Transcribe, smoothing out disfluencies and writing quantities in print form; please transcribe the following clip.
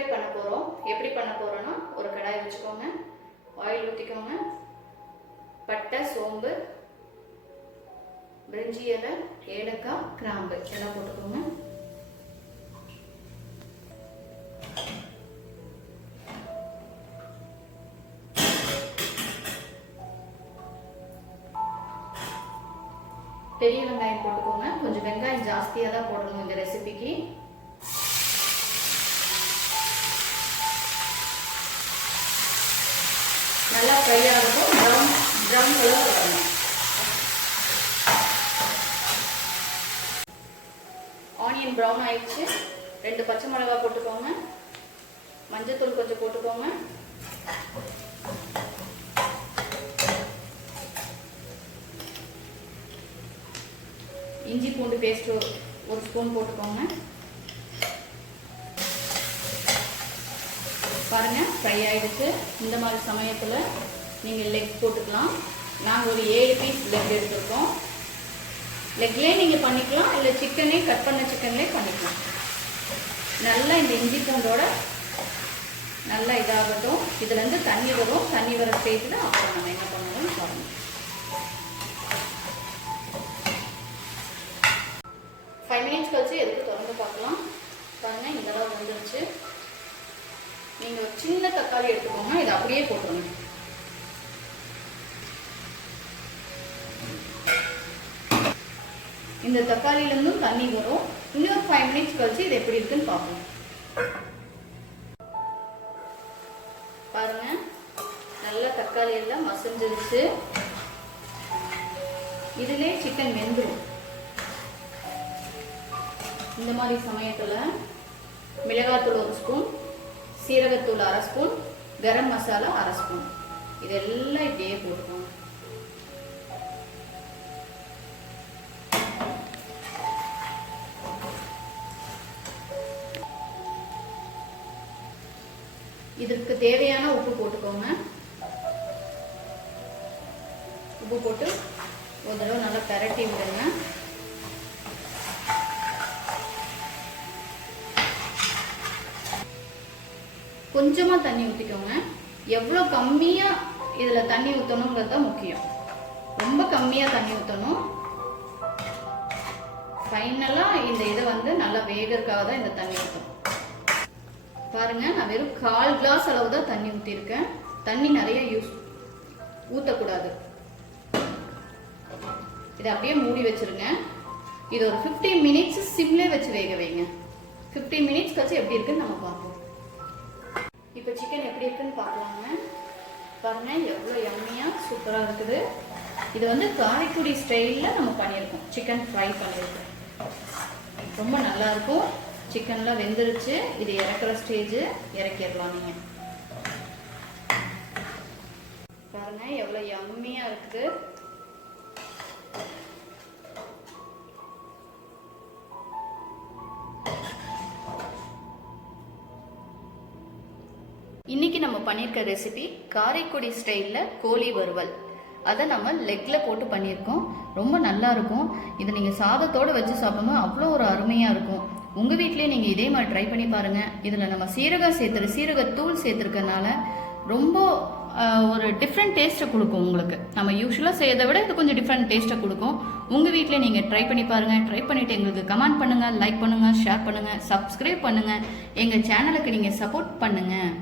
Fry பண்ண போகிறோம். எப்படி பண்ண போகிறோன்னா, ஒரு கடாய் வச்சுக்கோங்க, ஆயில் ஊற்றிக்கோங்க, பட்டை, சோம்பு, பிரிஞ்சி இலை, ஏலக்காய், கிராம்பு எல்லாம் போட்டுக்கோங்க. பெரிய வெங்காயம் போட்டுக்கோங்க. கொஞ்சம் வெங்காயம் ஜாஸ்தியாக தான் போடணும் இந்த ரெசிபிக்கு. நல்லா ஃப்ரை ஆகும், ப்ரௌன் கலர் வரணும். ஆனியன் ப்ரௌன் ஆயிடுச்சு. 2 பச்சை மிளகாய் போட்டுக்கோங்க, மஞ்சத்தூள் கொஞ்சம் போட்டுக்கோங்க, இஞ்சி பூண்டு பேஸ்ட் 1 ஸ்பூன் போட்டுக்கோங்க. பாருங்க ஃப்ரை ஆயிடுச்சு. இந்த மாதிரி சமயத்தில் நீங்கள் லெக் போட்டுக்கலாம். நாங்கள் ஒரு 7 பீஸ் லெக் எடுத்துருக்கோம். லெக்லேயே நீங்கள் பண்ணிக்கலாம், இல்லை சிக்கனே கட் பண்ண சிக்கன்லேயே பண்ணிக்கலாம். நல்லா இந்த இஞ்சி பூண்டோட நல்லா இதாகட்டும். இதுலேருந்து தண்ணி வரும். தண்ணி வர ஸ்டேஜில் அப்புறம் நம்ம என்ன பண்ணணும்னு பாருங்கள். 5 மினிட்ஸ் கழிச்சு எதுக்கு திறந்து பார்க்கலாம். பாருங்கள் இந்த அளவு வந்துருச்சு. நீங்கள் ஒரு சின்ன தக்காளி எடுத்துக்கோங்க, இதை அப்படியே போட்டுருங்க. இந்த தக்காளியிலேருந்தும் தண்ணி வரும். இன்னொரு 5 மினிட்ஸ் கழிச்சு இது எப்படி இருக்குன்னு பார்ப்போம். பாருங்க நல்லா தக்காளி எல்லாம் மசிஞ்சிருச்சு. இதுலேயே சிக்கன் வெந்துடும். இந்த மாதிரி சமயத்தில் மிளகாத்தூள் 1 ஸ்பூன், சீரகத்தூள் 1/2 ஸ்பூன், கரம் மசாலா 1/2 ஸ்பூன், இதெல்லாம் இப்படியே போட்டுக்கோங்க. இதற்கு தேவையான உப்பு போட்டுக்கோங்க. உப்பு போட்டு ஒரு தடவை நல்லா பரட்டி விடுங்க. கொஞ்சமாக தண்ணி ஊற்றிக்கோங்க. எவ்வளோ கம்மியாக இதில் தண்ணி ஊற்றணுங்கிறது தான் முக்கியம். ரொம்ப கம்மியாக தண்ணி ஊற்றணும். ஃபைனலாக இந்த இதை வந்து நல்லா வேகறதுக்காக தான் இந்த தண்ணி ஊற்றணும். பாருங்கள் நான் வெறும் 1/4 கிளாஸ் அளவு தான் தண்ணி ஊற்றிருக்கேன். தண்ணி நிறைய ஊற்றக்கூடாது. இதை அப்படியே மூடி வச்சுருங்க. இது ஒரு 15 மினிட்ஸ் சிம்லே வச்சு வேக வைங்க. 15 மினிட்ஸ் கழிச்சு எப்படி இருக்குன்னு நம்ம பார்ப்போம். இப்போ சிக்கன் எப்படி இருக்குன்னு பார்க்கலாங்க. பாருங்க எவ்வளோ யம்மியாக சூப்பராக இருக்குது. இது வந்து காரைக்குடி ஸ்டைலில் நம்ம பண்ணியிருக்கோம். சிக்கன் ஃப்ரை பண்ணியிருக்கோம். ரொம்ப நல்லாயிருக்கும். சிக்கன்லாம் வெந்துருச்சு. இது இறக்குற ஸ்டேஜ் இறக்கிடலாம். நீங்கள் பாருங்க எவ்வளோ யம்மியாக இருக்குது. இன்னைக்கு நம்ம பண்ணியிருக்க ரெசிபி காரைக்குடி ஸ்டைலில் கோழி வறுவல். அதை நம்ம லெக்கில் போட்டு பண்ணியிருக்கோம். ரொம்ப நல்லா இருக்கும். இதை நீங்கள் சாதத்தோடு வச்சு சாப்பிடும்போது அவ்வளோ ஒரு அருமையாக இருக்கும். உங்கள் வீட்லேயே நீங்கள் இதே மாதிரி ட்ரை பண்ணி பாருங்கள். இதில் நம்ம சீரகத்தூள் சேர்த்துருக்கனால ரொம்ப ஒரு டிஃப்ரெண்ட் டேஸ்ட்டை கொடுக்கும் உங்களுக்கு. நம்ம யூஸ்வலாக செய்யறதை விட இது கொஞ்சம் டிஃப்ரெண்ட் டேஸ்ட்டை கொடுக்கும். உங்கள் வீட்டில் நீங்கள் ட்ரை பண்ணி பாருங்கள். ட்ரை பண்ணிவிட்டு எங்களுக்கு கமெண்ட் பண்ணுங்கள், லைக் பண்ணுங்கள், ஷேர் பண்ணுங்கள், சப்ஸ்கிரைப் பண்ணுங்கள். எங்கள் சேனலுக்கு நீங்கள் சப்போர்ட் பண்ணுங்கள்.